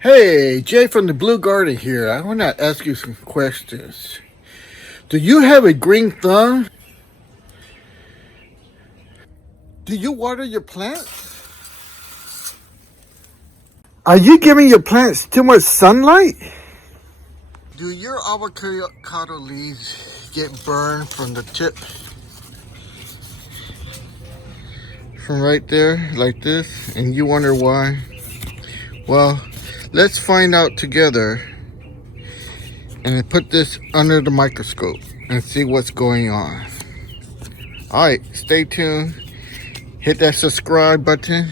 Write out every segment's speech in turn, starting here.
Hey, Jay from the Blue Garden here. I want to ask you some questions. Do you have a green thumb? Do you water your plants? Are you giving your plants too much sunlight? Do your avocado leaves get burned from the tip? From right there, like this, and you wonder why? Well, let's find out together and put this under the microscope and see what's going on. Alright, stay tuned. Hit that subscribe button,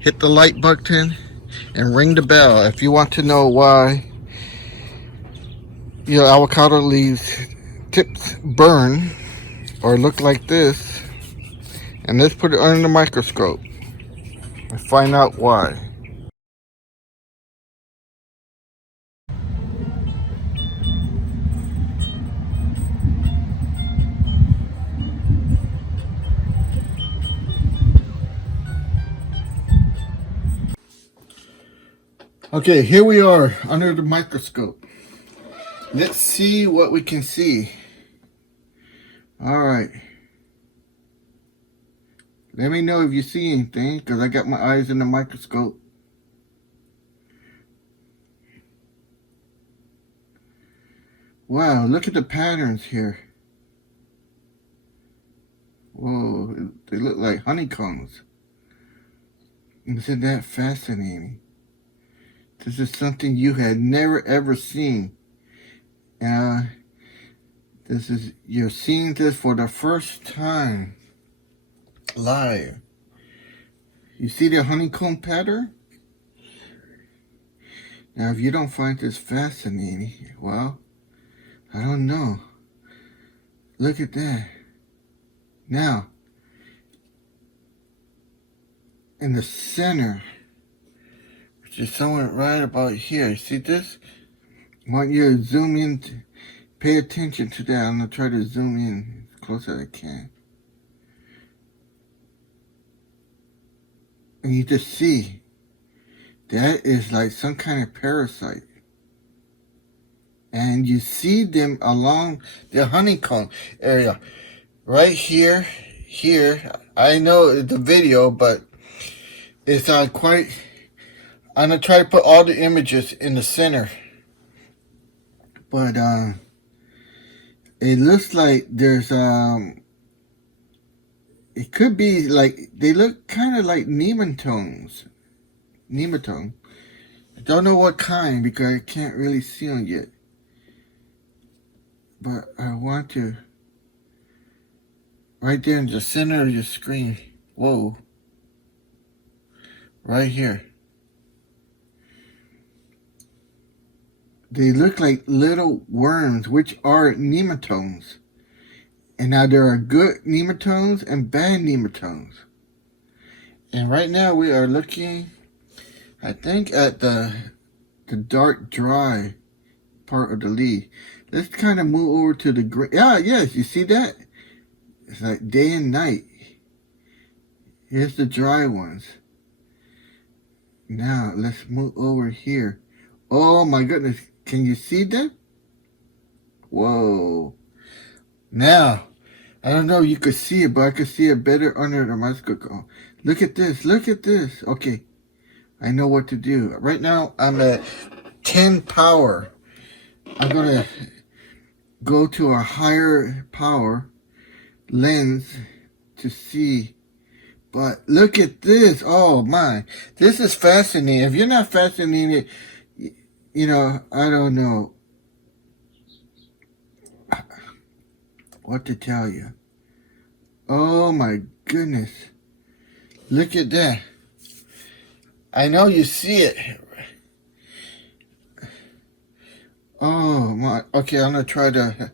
hit the like button, and ring the bell if you want to know why your avocado leaves tips burn or look like this. And let's put it under the microscope and find out why. Okay, here we are under the microscope. Let's see what we can see. Alright. Let me know if you see anything, because I got my eyes in the microscope. Wow, look at the patterns here. Whoa, they look like honeycombs. Isn't that fascinating? This is something you had never ever seen. You're seeing this for the first time live. You see the honeycomb pattern? Now, if you don't find this fascinating, well, I don't know. Look at that. Now, in the center, which is somewhere right about here, see this? I want you to zoom in, pay attention to that. I'm going to try to zoom in as close as I can. And you just see, that is like some kind of parasite. And you see them along the honeycomb area. Right here. I know the video, but it's quite... I'm going to try to put all the images in the center. But it looks like there's... It could be like... They look kind of like nematodes. Nematode. I don't know what kind because I can't really see them yet. But I want to... Right there in the center of your screen. Whoa. Right here. They look like little worms, which are nematodes. And now there are good nematodes and bad nematodes. And right now we are looking, I think, at the dark dry part of the leaf. Let's kind of move over to the green. Yes, you see that? It's like day and night. Here's the dry ones. Now let's move over here. Oh my goodness. Can you see them? Whoa. Now, I don't know if you could see it, but I could see it better under the microscope. Look at this. Look at this. Okay. I know what to do. Right now, I'm at 10 power. I'm going to go to a higher power lens to see. But look at this. Oh, my. This is fascinating. If you're not fascinated, you know, I don't know what to tell you. Oh, my goodness. Look at that. I know you see it. Oh, my. Okay, I'm going to try to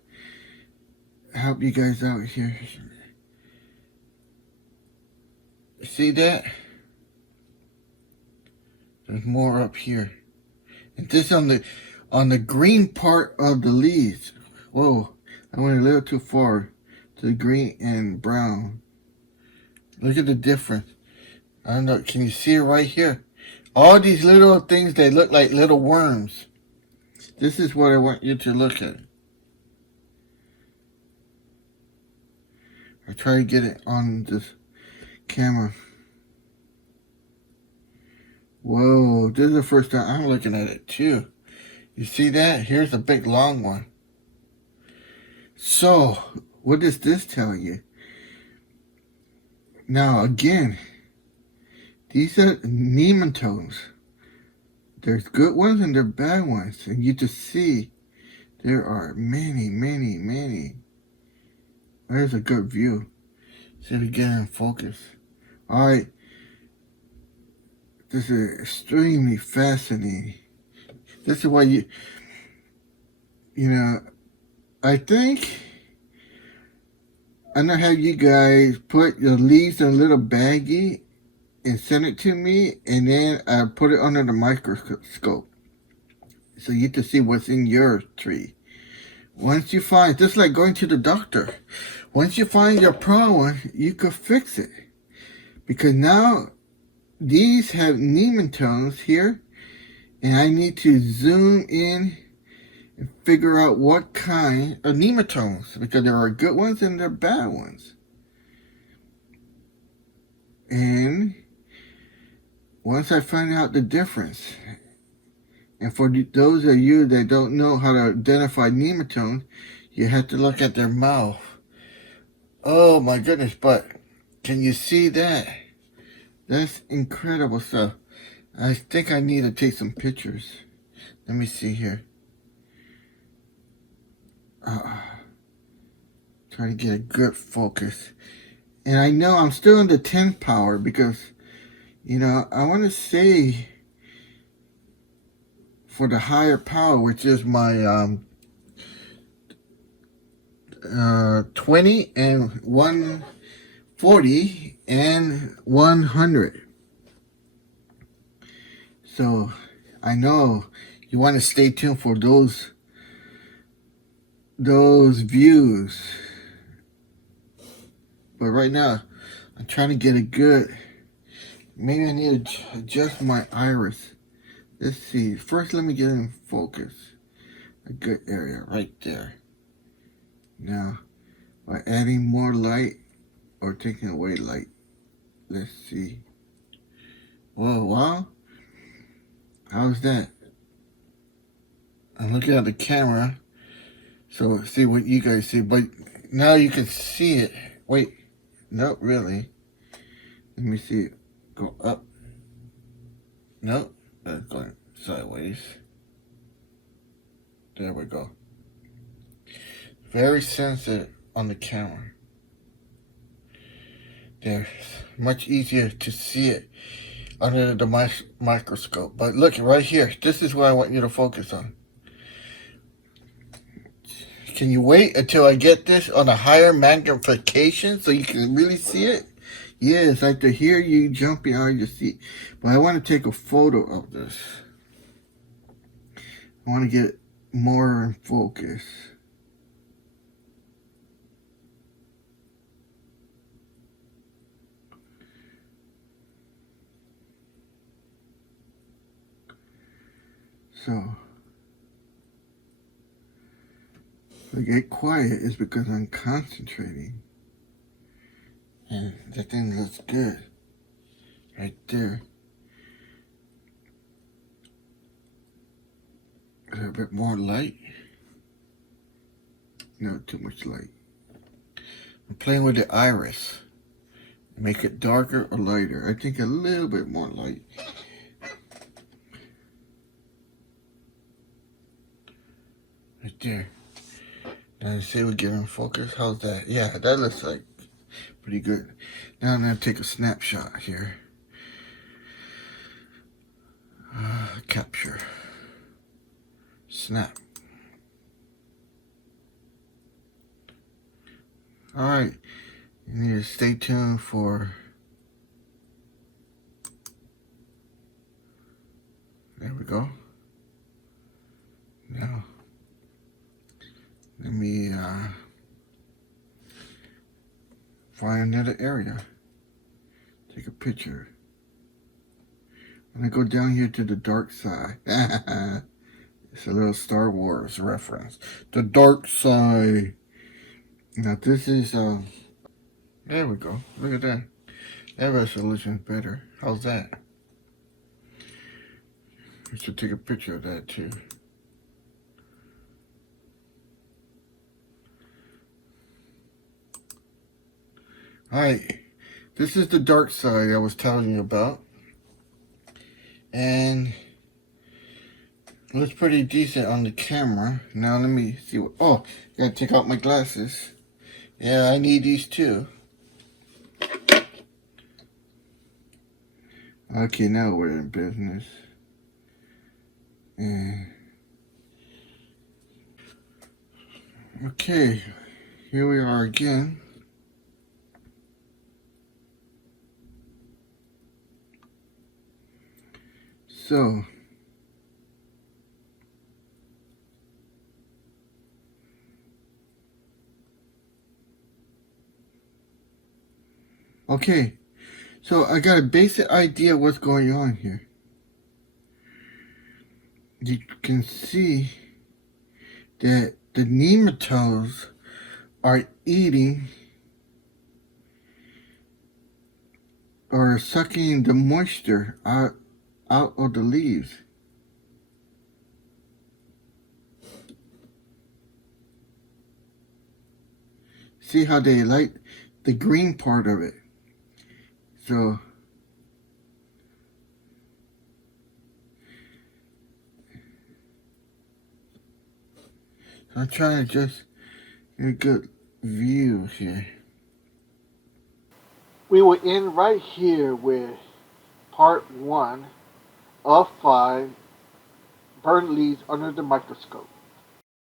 help you guys out here. See that? There's more up here. And this on the green part of the leaves. Whoa, I went a little too far to the green and brown. Look at the difference. I don't know, can you see it right here? All these little things that look like little worms. This is what I want you to look at. I try to get it on this camera. Whoa, this is the first time I'm looking at it too. You see that? Here's a big long one. So, what does this tell you? Now, again, these are nematodes. There's good ones and there's bad ones. And you just see there are many, many, many. There's a good view. See if we get in focus. Alright. This is extremely fascinating. This is why you know, I think I'm gonna have you guys put your leaves in a little baggie and send it to me, and then I put it under the microscope so you can see what's in your tree. Once you find, just like going to the doctor, once you find your problem, you could fix it. Because now these have nematodes here, and I need to zoom in and figure out what kind of nematodes, because there are good ones and there are bad ones. And once I find out the difference, and for those of you that don't know how to identify nematodes, you have to look at their mouth. Oh my goodness, but can you see that? That's incredible stuff. I think I need to take some pictures. Let me see here. Try to get a good focus. And I know I'm still in the 10th power because, you know, I want to say for the higher power, which is my 20 and 140 and 100. So I know you want to stay tuned for those views. But right now, I'm trying to get a good, maybe I need to adjust my iris. Let's see. First, let me get in focus. A good area right there. Now, by adding more light or taking away light, let's see. Whoa, wow. How's that? I'm looking at the camera, so see what you guys see. But now you can see it. Wait, not really. Let me see it go up. Nope, that's going sideways. There we go. Very sensitive on the camera. There, much easier to see it under the microscope. But look, right here, this is what I want you to focus on. Can you wait until I get this on a higher magnification so you can really see it? Yes, I can hear you jumping out of your seat. But I want to take a photo of this. I want to get more in focus. So, if I get quiet, it's because I'm concentrating. And that thing looks good. Right there. A little bit more light. Not too much light. I'm playing with the iris. Make it darker or lighter. I think a little bit more light. Right there. Now say we get in focus. How's that? Yeah, that looks like pretty good. Now I'm going to take a snapshot here. Capture. Snap. Alright. You need to stay tuned for... There we go. Now, let me find another area. Take a picture. I'm gonna go down here to the dark side. It's a little Star Wars reference. The dark side. Now this is there we go. Look at that. That resolution's better. How's that? I should take a picture of that too. Alright. This is the dark side I was telling you about. And it looks pretty decent on the camera. Now let me see what. Oh, gotta take out my glasses. Yeah, I need these too. Okay, now we're in business. Okay, here we are again. So, okay, so I got a basic idea what's going on here. You can see that the nematodes are eating or sucking the moisture out of the leaves. See how they like the green part of it. So I'm trying to just get a good view here. We will end right here with part 1 of 5 burnt leaves under the microscope.